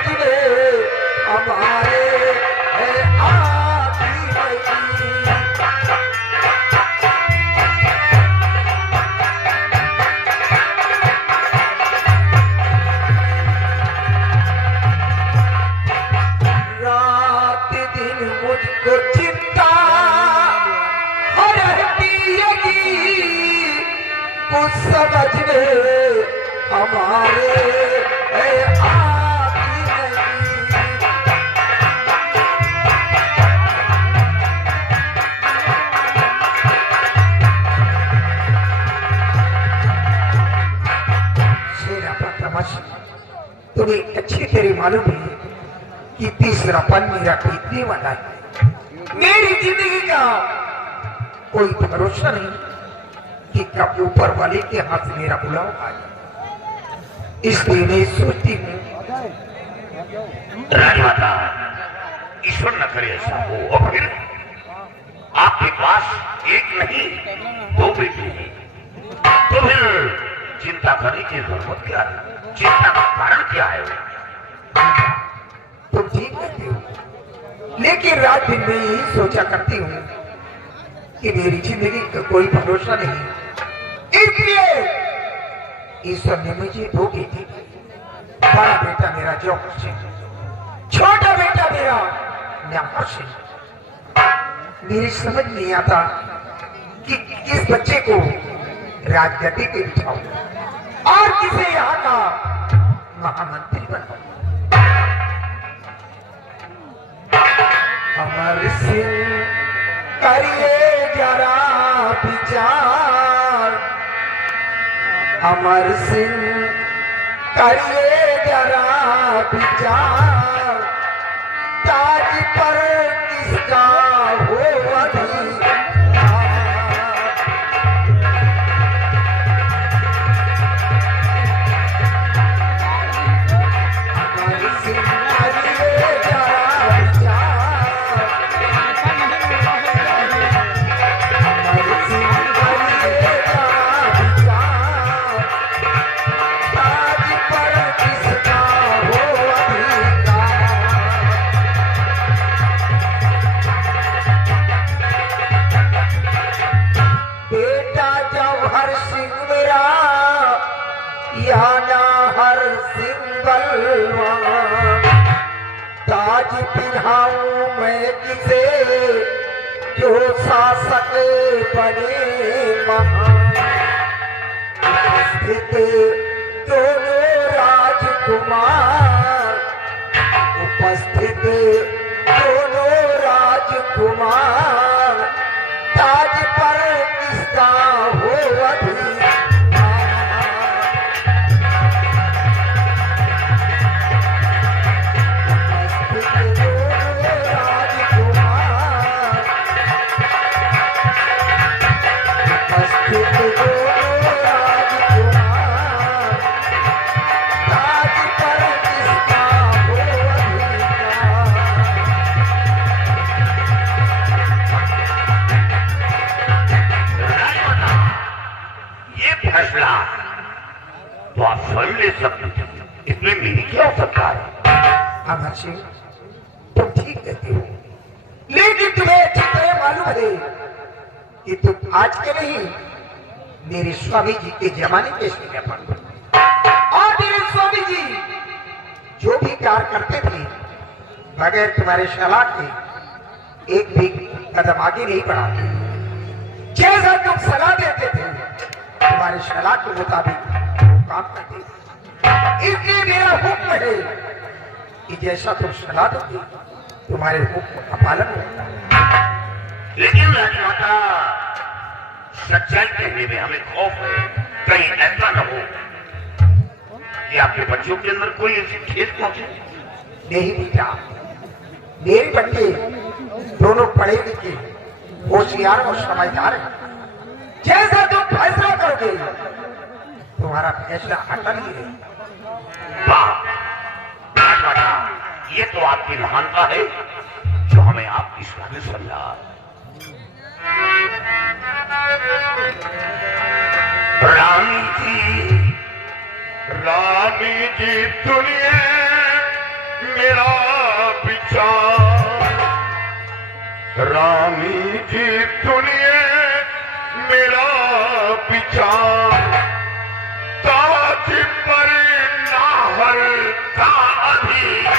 बजने हमारे आती नहीं। रात दिन मुझको चिंता कुछ समझने हमारे आती नहीं। शेरा प्रथमश तुम्हें अच्छी तरह मालूम है कि तीसरा पल मेरा बीतने वाला है। मेरी जिंदगी का कोई भरोसा नहीं कि कब ऊपर वाले के हाथ से मेरा बुलाव आ जाए। इसलिए मैं सोचती हूँ राजमाता, ईश्वर न करे ऐसा हो और फिर आपके पास एक नहीं दो बेटे हैं, तो फिर चिंता करने की जरूरत क्या है? चिंता का कारण क्या है? तुम ठीक कहते हो, लेकिन रात दिन में यही सोचा करती हूँ कि मेरी जिंदगी का कोई भरोसा नहीं। इसलिए ईश्वर ने मुझे दो बेटे, बड़ा बेटा मेरा जौहर सिंह, छोटा बेटा मेरा न्यामर सिंह। मेरी समझ नहीं आता कि किस बच्चे को राजगद्दी पे बिठाऊं और किसे यहाँ का महामंत्री बनाऊं। अमर सिंह करिए जरा विचार, अमर सिंह करिए जरा विचार, ताज पर किसका हो अधिकार। अमर सिंह करिए जरा विचार, अमर सिंह करिए जरा विचार, ताज पर किसका हो अधिकार। बेटा जौहर सिंह मेरा या ना हर सिंह बलवान, ताज पिन्हाऊं मैं किसे जो शासक बने महान। उपस्थित दोनों राजकुमार, उपस्थित दोनों राजकुमार, ताज पर किसका हो अधिकार। उपस्थित दोनों राजकुमार, उपस्थित दोनों राजकुमार, ताज पर किसका हो अधिकार। राजमाता, ये फैसला तो आप स्वयं ले सकते थे, इसमें मेरी क्या आवश्यकता है? अमर सिंह, तुम ठीक कहते हो, लेकिन तुम्हें अच्छी तरह मालूम है कि तुम आज के नहीं मेरे स्वामी जी के जमाने के समय पर, और मेरे स्वामी जी जो भी कार्य करते थे बगैर तुम्हारे सलाह के एक भी कदम आगे नहीं बढ़ाते। जैसा तुम सलाह देते थे तुम्हारे सलाह के मुताबिक काम करते थे। इसलिए मेरा हुक्म है कि जैसा तुम सलाह दोगे तुम्हारे हुक्म का पालन होगा। लेकिन राजमाता, सच्चाई कहने में हमें खौफ है, कहीं ऐसा न हो कि आपके बच्चों के अंदर कोई ऐसी ठेस पहुंचे। नहीं बेटा, मेरे बच्चे दोनों पढ़े लिखे, होशियार और समझदार हैं। जैसा तुम फैसला करोगे तुम्हारा फैसला अटल ही रहेगा। वाह राजमाता, ये तो आपकी महानता है जो हमें आपकी सलाह समझा। रानी जी सुनिए, रानी जी सुनिए मेरा विचार, ताज पर नाहर का अधिकार।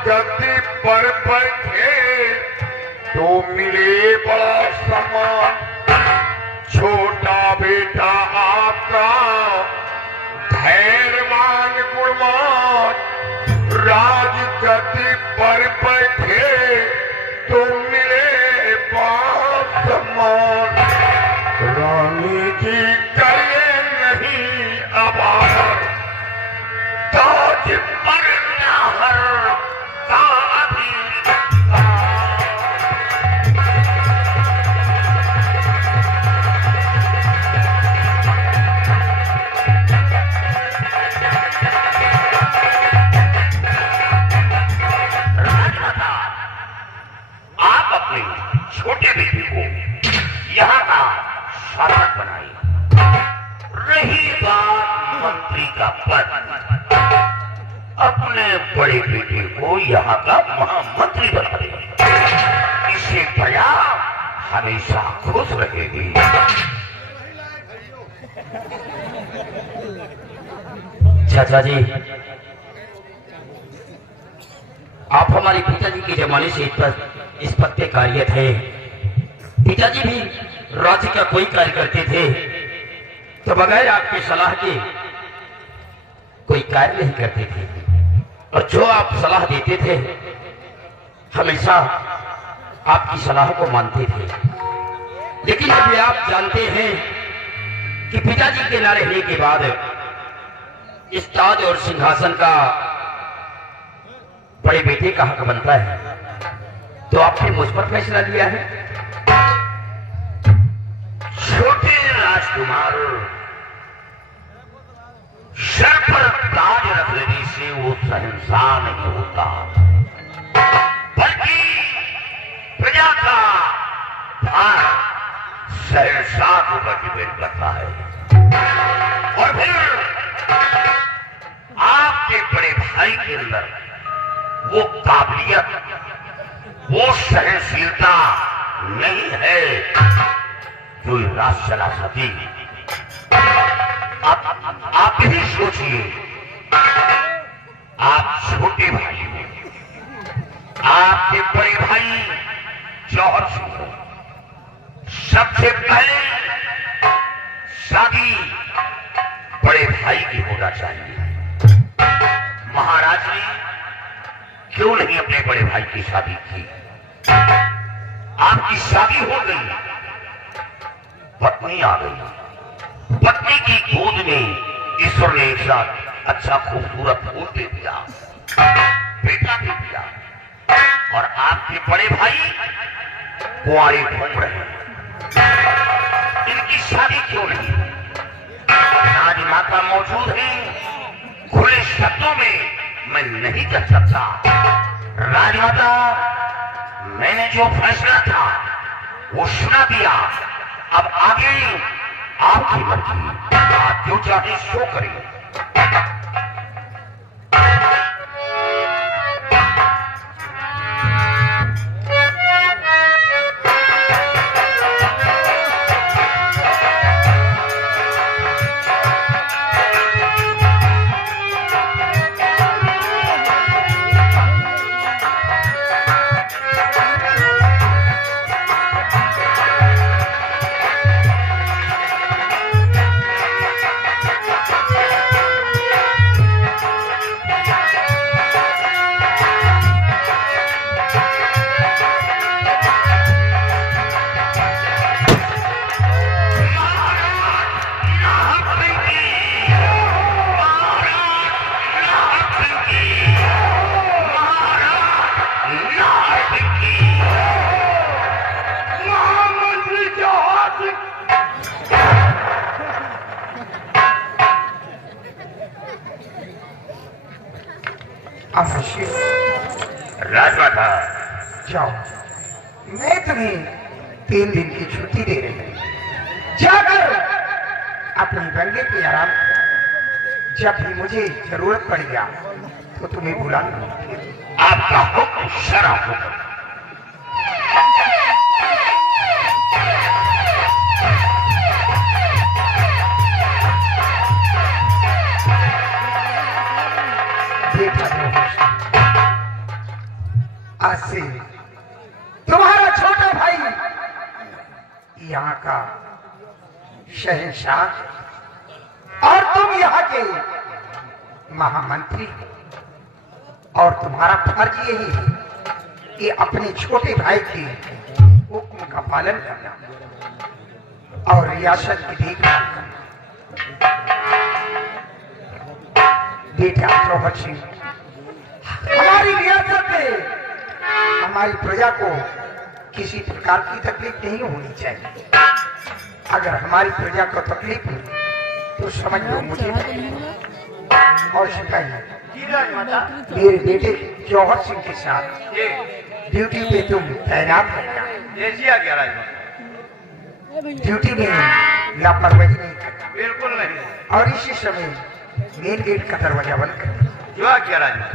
गद्दी पर बैठे तो मिले बड़ा सम्मान, छोटा बेटा आपका धैर्यवान गुणवान, राज गद्दी पर बैठे तो मिले बड़ा सम्मान। रानी जी करिए नहीं आभार, ताज पर नाहर का अधिकार। राजमाता, आप अपने छोटे बेटे को यहाँ का शासक बनाइए। रही बात मंत्री का पद, अपने बड़े बेटे को यहाँ का महामंत्री बना दे, इससे प्रजा हमेशा खुश रहेगी। चाचा जी, आप हमारे पिताजी के जमाने से इस पद पे कार्य थे। पिताजी भी राज्य का कोई कार्य करते थे तो बगैर आपकी सलाह के कोई कार्य नहीं करते थे, और जो आप सलाह देते थे हमेशा आपकी सलाह को मानते थे। लेकिन अभी आप जानते हैं कि पिताजी के न रहने के बाद इस ताज और सिंहासन का बड़े बेटे का हक बनता है, तो आपने मुझ पर फैसला लिया है। छोटे राजकुमार, सर पर ताज रख लेने से वो शहंशाह नहीं होता, बल्कि प्रजा का भार शहंशाह के ऊपर डिपेंड करता है। और फिर आपके बड़े भाई के अंदर वो काबिलियत, वो सहनशीलता नहीं है जो राज चला सकी। आप ही सोचिए, आप छोटे भाई हैं, आपके बड़े भाई जौहर सिंह हैं। सबसे पहले शादी बड़े भाई की होना चाहिए। महाराज ने क्यों नहीं अपने बड़े भाई की शादी की? आपकी शादी हो गई, पत्नी आ गई, पत्नी की गोद में ईश्वर ने एक साथ अच्छा खूबसूरत फूल दे दिया, बेटा दे दिया, और आपके बड़े भाई कुंवारे घूम रहे हैं। इनकी शादी क्यों नहीं? राजमाता मौजूद है, खुले शब्दों में मैं नहीं कर सकता। राजमाता, मैंने जो फैसला था वो सुना दिया, अब आगे आपकी मर्जी, आप जो चाहे सो करें। जाओ, मैं तुम्हें 3 दिन की छुट्टी दे रही हूँ। जाकर अपनी बंगले पे आराम करो। जब भी मुझे जरूरत पड़ेगा तो तुम्हें बुलाना। आपका हुक्म शरा हुक्म। बेटा आज से तुम्हारा छोटा भाई यहाँ का शहंशाह है और तुम यहाँ के महामंत्री हो। और तुम्हारा फर्ज यही है कि अपने छोटे भाई के हुक्म का पालन करना और रियासत की देखभाल करना। बेटा जौहर सिंह, हमारी रियासत में हमारी प्रजा को किसी प्रकार की तकलीफ नहीं होनी चाहिए। अगर हमारी प्रजा को तकलीफ हुई तो समझ लो मुझे और सिपाही मेरे बेटे जौहर सिंह के साथ ड्यूटी पे तुम तैनात रहना। ड्यूटी में लापरवाही नहीं करना। बिल्कुल नहीं। और इसी समय मेन गेट का दरवाजा बंद कर जो आज्ञा राजन।